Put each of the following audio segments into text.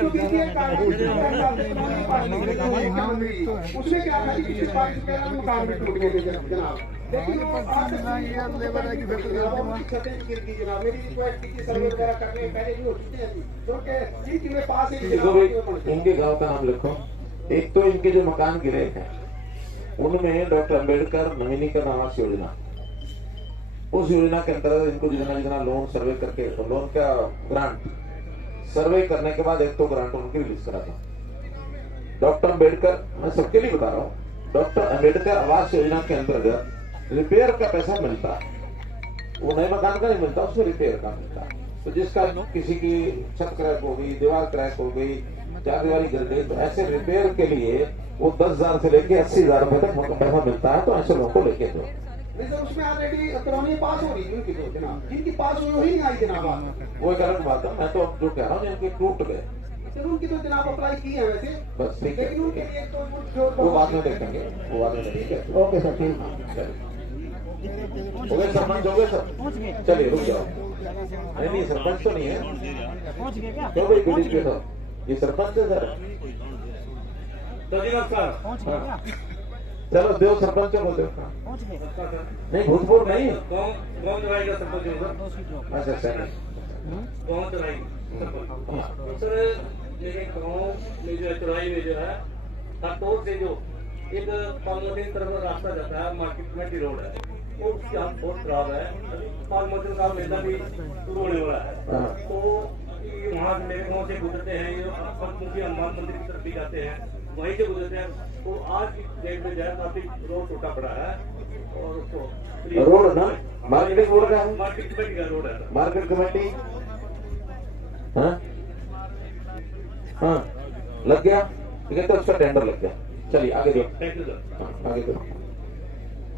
उसने क्या था कि किसी पार्टी के मकान में टूट गए जनाब, लेकिन वो मेरी रिक्वेस्ट की सर्वे वगैरह करने पहले भी हो चुकी है, क्योंकि जिनके पास इनके गांव का नाम लिखो। एक तो इनके जो मकान गिरे हैं उनमें डॉक्टर अम्बेडकर नवीनीकरण आवास योजना, उस योजना के अंतर्गत इनको जितना लोन सर्वे करके, तो लोन का ग्रांट सर्वे करने के बाद एक तो ग्रांट उनकी रिलीज करा था। डॉक्टर अम्बेडकर, मैं सबके लिए बता रहा हूँ, डॉक्टर अम्बेडकर आवास योजना के अंतर्गत रिपेयर का पैसा मिलता है। वो नए मकान का नहीं मिलता, उसमें रिपेयर का मिलता है। तो जिसका किसी की छत क्रैक हो गई, दीवार क्रैक हो गई, चार दीवारी गिर गई, तो ऐसे रिपेयर के लिए वो 10,000 से लेके 80,000 रुपए तक पैसा मिलता है। तो ऐसे लोगों को लेके दो। उसमें ऑलरेडी कॉलोनी पास हो रही उनकी, तो जनाब जिनकी पास हुई वही नहीं आई जनाब। वो एक अलग बात है, मैं तो जो कह रहा हूँ जिनके टूट गए, उनकी तो जनाब अप्लाई की है वैसे, बस ठीक है, लेकिन उनके लिए तो वो बाद में देखेंगे, वो बाद में ठीक है। ओके सर, ठीक है। हो गए सरपंच, हो गए सब, चलिए रुक जाओ। नहीं सरपंच तो नहीं है, क्यों भाई बीडीपी के साथ ये सरपंच है सर। चलो देव सरपंच को देव, नहीं भूतपूर्व नहीं, कौन चढ़ाई का सरपंच होगा? अच्छा अच्छा कौन चढ़ाई सर? मेरे गाँव में जो चढ़ाई में जो है हटोर से जो एक पालमती की तरफ रास्ता जाता है, मार्केट कमेटी रोड है, वो उसकी हालत बहुत खराब है। पालमती का मेला भी शुरू होने वाला है, तो वहाँ मेरे गाँव से गुजरते हैं, ये हनुमान मंदिर की तरफ भी जाते हैं, वहीं से गुजरते हैं। तो आज की डेट में जो है काफी रोड टूटा पड़ा है, और उसको रोड ना मार्केटिंग रोड का है, मार्केट कमेटी का रोड है, मार्केट कमेटी। हाँ हाँ लग गया, ठीक है, तो उसका टेंडर लग गया। चलिए आगे दो, आगे दो।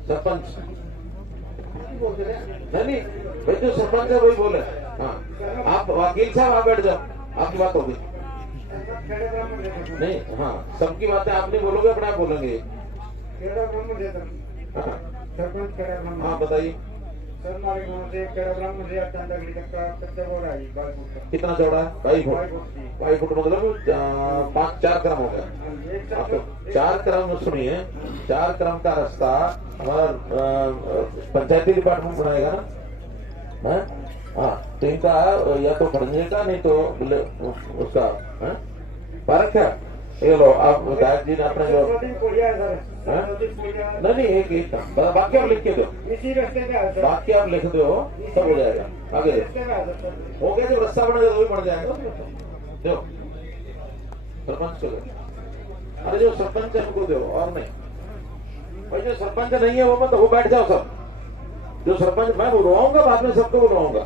सरपंच नहीं भाई, जो सरपंच है वही बोले। हाँ आप वकील साहब आप बैठ जाओ, आपकी बात होगी। नहीं हाँ सबकी बातें आप नहीं बोलोगे, अपना आप बोलेंगे। हाँ बताइए। सर हमारे गाँव से कितना चौड़ा है? 2.5 फुट। 2.5 फुट मतलब 4 क्रम हो गया आपको। 4 क्रम सुनिए, 4 क्रम का रास्ता हमारा पंचायती डिपार्टमेंट बनाएगा ना। हाँ तो इनका या तो खड़ने का, नहीं तो उसका पार्क है। ये लो आप विधायक जी ने अपने जो नहीं एक बाकी आप लिख के दो, बाकी आप लिख दो, सब हो जाएगा। आगे हो गया, जब रास्ता बनेगा तो भी बन जाएगा। जो सरपंच को दो, अरे जो सरपंच है उनको दो, और नहीं भाई जो सरपंच नहीं है वो मत, वो बैठ जाओ सब। जो सरपंच, मैं बुलवाऊंगा बाद में, सबको बुलवाऊंगा,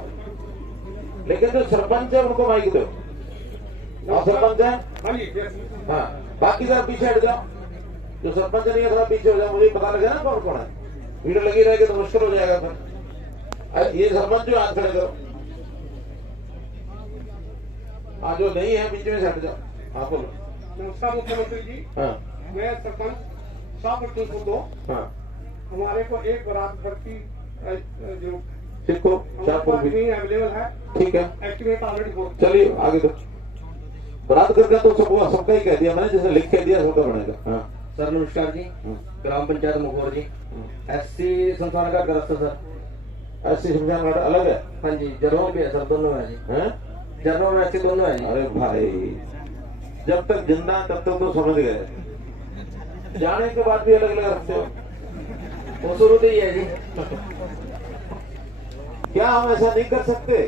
लेकिन जो सरपंच है उनको माइक दो। और सरपंच है हाँ, बाकी सब पीछे हट जाओ। जो सरपंच नहीं है थोड़ा पीछे हो जाओ, मुझे पता लगे ना कौन कौन है। भीड़ लगी रहेगी तो मुश्किल हो जाएगा फिर। ये सरपंच जो हाथ खड़े करो, हाँ जो नहीं है बीच में से हट जाओ। हाँ बोलो। नमस्कार मुख्यमंत्री जी। हाँ मैं सरपंच शाहपुर दो। हाँ हमारे को एक बरात भर्ती जो देखो शाहपुर भी अवेलेबल है, ठीक है, एस्टिमेट ऑलरेडी हो। चलिए आगे दो। बरात करके तो सबका ही कह दिया मैंने, जैसे लिख के दिया सबका बनेगा। हाँ सर नमस्कार जी, ग्राम पंचायत मुखोर जी, SC शमशान घाट का रास्ता सर। SC शमशान घाट अलग है? हाँ जी, जर्नों भी है सर, दोनों है जी। जर्नों में SC दोनों है जी। अरे भाई जब तक जिंदा तब तक तो समझ गए, जाने के बाद भी अलग अलग रखते हो। वो शुरू से ही है जी। क्या हम ऐसा नहीं कर सकते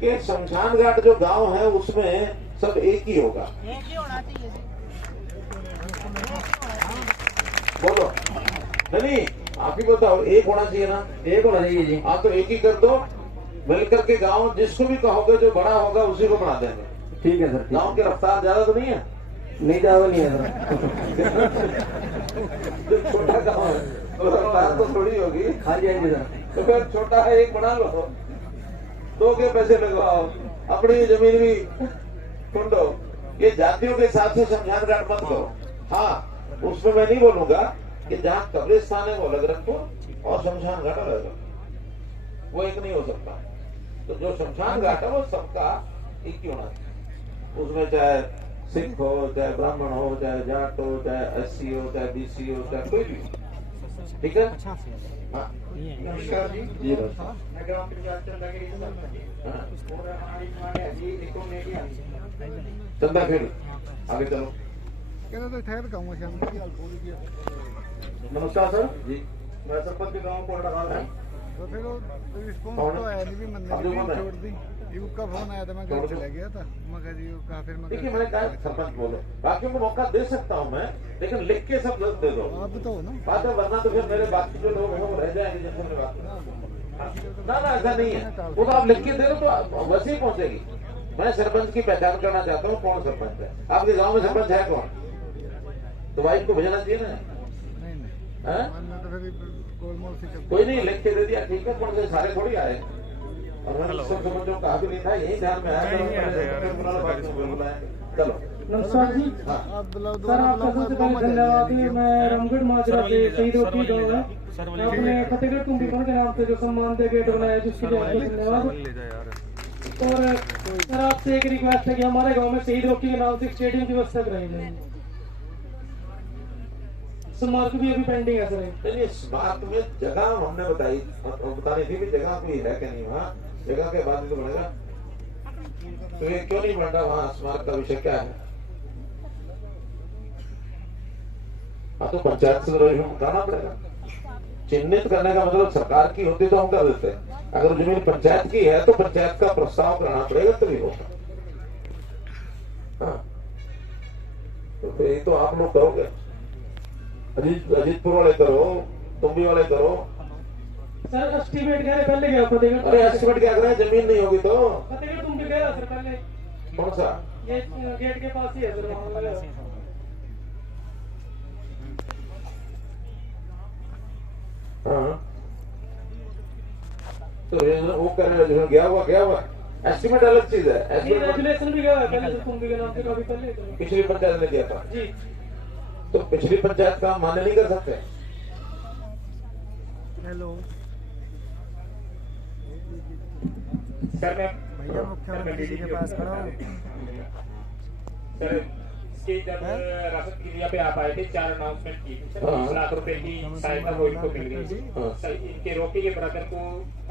कि शमशान घाट जो गांव है उसमें सब एक ही होगा? एक ही होना चाहिए। बोलो नहीं, आप ही बताओ, एक होना चाहिए ना? एक होना चाहिए जी। हाँ तो एक ही कर दो, मिलकर के गांव जिसको भी कहोगे जो बड़ा होगा उसी को बना देंगे। ठीक है सर। गांव की रफ्तार ज्यादा तो नहीं है? नहीं ज्यादा नहीं है सर। छोटा गांव है तो रफ्तार तो थोड़ी होगी। हाँ जी हाँ जी सर। तो फिर छोटा है एक बना लो, 2 के पैसे लगाओ, अपनी जमीन भी ढूंढो। ये जातियों के हिसाब से शमशान घाट मत करो। हाँ उसमें मैं नहीं बोलूंगा कि जहाँ कब्रिस्तान है वो अलग रखो और शमशान घाट अलग रखो, वो एक नहीं हो सकता। तो जो शमशान घाट है वो सबका एक ही होना चाहिए। उसमें चाहे सिख हो, चाहे ब्राह्मण हो, चाहे जाट हो, चाहे एससी हो, चाहे बीसी हो, चाहे कोई भी हो। ठीक है। हाँ नमस्कार जी। जी बस। मैं ग्राम पंचायत चंदागिरी से सरपंच जी। हाँ। और हमारी मांग है जी, देखो मेरी चंदा फिर आगे चलो। कहना तो ठहर कहूँगा शाम नमस्कार सर, जी मैं सरपंच के गाँव कोटड़ा खाल है। तो फिर वो रिस्पॉन्स कौन? तो आया नहीं भी मैंने अब जो भी बोल रहे हैं? छोड़ दी। यूब का फोन आया था, मैं घर छोड़ दो। चला गया था। मैं कहा जी कहा फिर मैं देखिए मैंने कहा सरपंच बोलो, बाकियों को मौका दे सकता हूँ मैं, लेकिन लिख के सब दे दो। आप बताओ ना। बात है, वरना तो फिर मेरे बाकी जो लोग हैं वो रह जाएंगे जैसे मैंने बात की। ना ऐसा नहीं है, वो तो आप लिख के दे दो तो वैसे ही पहुंचेगी। मैं सरपंच की पहचान करना चाहता हूँ, कौन सरपंच है आपके गांव में? सरपंच है कौन? तो वाइफ को भेजना चाहिए ना। नहीं नहीं हैं? मैं तो फिर गोलमोल से चल कोई नहीं, लिख के दे दिया, ठीक है। कौन से सारे थोड़ी आए, और मैंने सब समझो कहा भी नहीं था, यही ध्यान में आया। चलो नमस्कार जी। हाँ आप बुलाओ सर आपका सबसे पहले धन्यवाद। मैं रामगढ़ माजरा से शहीद रोटी गाँव है, आपने फतेहगढ़ कुंभीकोण के नाम से जो सम्मान दे गेट बनाया, जिसके लिए आपको धन्यवाद। और सर आपसे एक रिक्वेस्ट है कि हमारे गांव में शहीद रोटी के नाम से स्टेडियम की व्यवस्था कराई जाए। स्मारक भी अभी पेंडिंग है सर। चलिए, स्मारक में जगह हमने बताई, बतानी थी कि जगह कोई है कि नहीं वहाँ, जगह के बाद तो बनेगा। तो ये क्यों नहीं बन रहा वहाँ? स्मारक का विषय क्या है? हाँ तो पंचायत से बताना पड़ेगा। चिन्हित करने का मतलब सरकार की होती तो हम कर देते हैं, अगर जमीन पंचायत की है तो पंचायत का प्रस्ताव कराना पड़ेगा तभी होगा। हाँ तो ये तो आप लोग करोगे, अजीतपुर वाले करो, तुम्बी वाले करो। सर एस्टीमेट कह रहे पहले क्या फतेहगढ़? अरे एस्टिमेट क्या करें, जमीन नहीं होगी तो? फतेहगढ़ तुम भी कह रहा सर पहले। कौन सा? ये गेट के पास ही है सर, वहाँ वाला। हाँ तो वो कर रहे हैं, गया हुआ एस्टिमेट अलग चीज है। ये एस्टिमेट रेगुलेशन भी गया है पहले तो तुम भी के नाम से काफी पहले। पिछली पंचायत ने दिया था, जी तो पिछली पंचायत का हम मान्य नहीं कर सकते। हेलो सर मैं भैया मुख्यमंत्री जी के पास खड़ा हूँ। सर इसके जब राशन की पे आप आए थे, 4 अनाउंसमेंट की थी सर। 20 लाख रुपए की सहायता वो इनको मिल गई थी। सर इनके रोके के ब्रदर को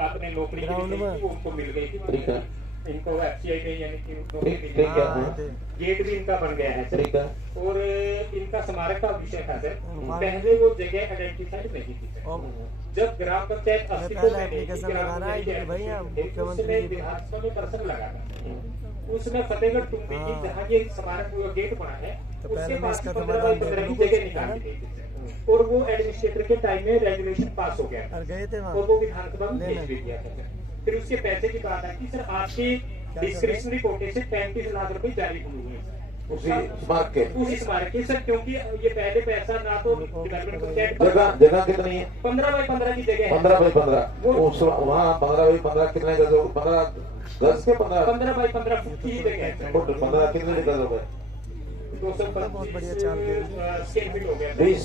आपने नौकरी की दी थी, वो उनको मिल गई ठीक है, थी। इनको एफसीआई में यानी कि नौकरी ठीक मिली। ठीक है। हाँ, गेट भी इनका बन गया है सर। ठीक है। और इनका स्मारक का विषय था सर, पहले वो जगह आइडेंटिफाइड नहीं थी सर। जब ग्राम पंचायत अस्तित्व में नहीं थी, उसमें विधानसभा में पर्सन लगा था, उसमें फतेहगढ़ टुंबी की जहाँ ये स्मारक गेट बना है उसके पास 15 बाई 15 की जगह निकाली गई थी और वो एडमिनिस्ट्रेटर के टाइम में रेगुलेशन पास हो गया और वो विधानसभा में भेज भी दिया था। फिर उसके पैसे की बात आई कि सर आपकी डिस्क्रिप्शनरी कोटे से 35 लाख रुपए जारी हुए हैं उसी स्मारक के सर, क्योंकि ये पहले पैसा ना तो डेवलपमेंट जगह कितनी है? 15 बाई 15 की जगह है। 15 बाई 15 वहाँ 15 बाई 15 कितने गज? 15 गज के 15 बाई 15 फुट की जगह है। 15 कितने गज हो गए? 225 स्क्वायर फीट हो गया। 20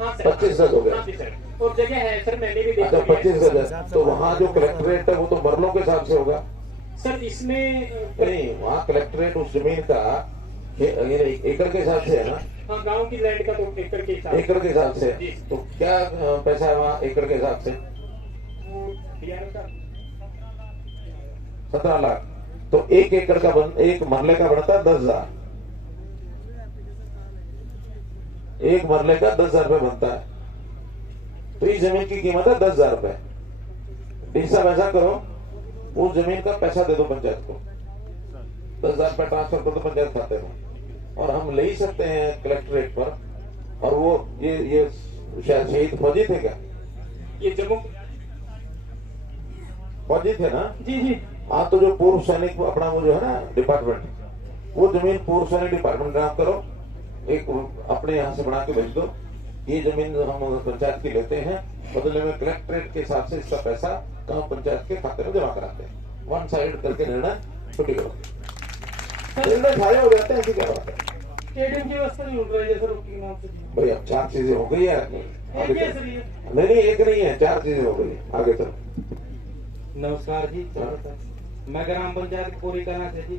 हाँ सर, 25 गज हो गए। हाँ जी सर, और जगह है सर, मैंने भी अच्छा देखी 25 गज है, तो वहाँ जो कलेक्ट्रेट है वो तो मरलों के हिसाब से होगा सर। इसमें नहीं, वहाँ कलेक्ट्रेट उस जमीन का एकड़ के हिसाब से है ना? हाँ, गांव की लैंड का तो एकड़ के हिसाब एकड़ के हिसाब से। जी। तो क्या पैसा है वहाँ एकड़ के हिसाब से? वो दिया है सर 17 लाख। तो एक एकड़ का एक मरले का बनता है 10,000। एक मरले का 10,000 रुपए बनता है, तो इस जमीन की कीमत है 10,000 रुपए। हिसाब ऐसा करो, उस जमीन का पैसा दे दो पंचायत को, 10,000 रुपए ट्रांसफर कर दो पंचायत खाते में, और हम ले ही सकते हैं कलेक्ट्रेट पर। और वो ये शहीद फौजी थे क्या? ये जम्मू फौजी थे ना? जी जी। हाँ, तो जो पूर्व सैनिक अपना वो जो है ना डिपार्टमेंट, वो जमीन पूर्व सैनिक डिपार्टमेंट काम करो, एक अपने यहाँ से बना के भेज दो। ये जमीन हम पंचायत की लेते हैं, बदले में कलेक्ट्रेट के हिसाब से इसका पैसा गांव पंचायत के खाते में जमा कराते हैं। वन साइड करके निर्णय छुट्टी करो, निर्णय सारे हो जाते हैं। ऐसी क्या बात है? स्टेडियम की व्यवस्था नहीं हो रही है सर उसके नाम से। भाई अब 4 चीजें हो गई है। एक ही है सर ये। नहीं, एक नहीं है, 4 चीजें हो गई। आगे चलो। नमस्कार जी, हाँ। मैं ग्राम पंचायत पूरी कला से जी।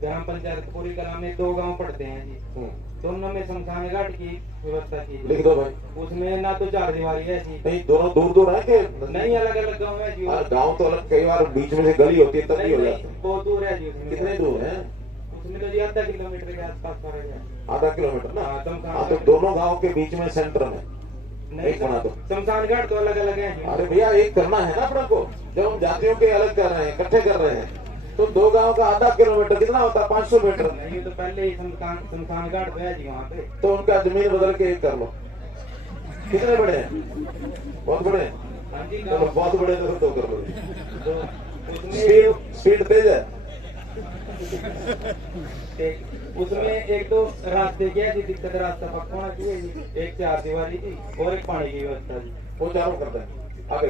ग्राम पंचायत पूरी कला में 2 गांव पड़ते हैं जी, दोनों में शमशान घाट की व्यवस्था की लिख दो भाई। उसमें ना तो 4 दीवारी है जी, नहीं दोनों दूर दूर है कि नहीं अलग अलग गाँव है जी। गाँव तो अलग, कई बार बीच में से गली होती है तब भी हो जाता है। बहुत दूर है जी उसमें। कितने दूर है? उसमें तो जी आधा किलोमीटर के आसपास पड़ेगा। आधा किलोमीटर ना। हाँ, शमशान हाँ तो घाट। दोनों गाँव के बीच में सेंटर में नहीं, एक बना दो। शमशान घाट तो अलग अलग है जी। अरे भैया एक करना है ना अपना को, जब हम जातियों के अलग कर रहे हैं, इकट्ठे कर रहे हैं, तो 2 गांव का आधा किलोमीटर कितना होता है? 500 मीटर। नहीं तो पहले ही शमशान घाट पे है जी वहाँ पे। तो उनका जमीन बदल के एक कर लो। कितने बड़े हैं? बहुत बड़े हैं। हाँ जी चलो गाँव बहुत बड़े तो 2 कर लो। तो उसमें स्पीड तेज है। उसमें एक तो रास्ते की है जी दिक्कत, रास्ता पक्का होना चाहिए जी, एक 4 दीवारी जी और एक पानी की व्यवस्था जी। वो चारों करते हैं आगे।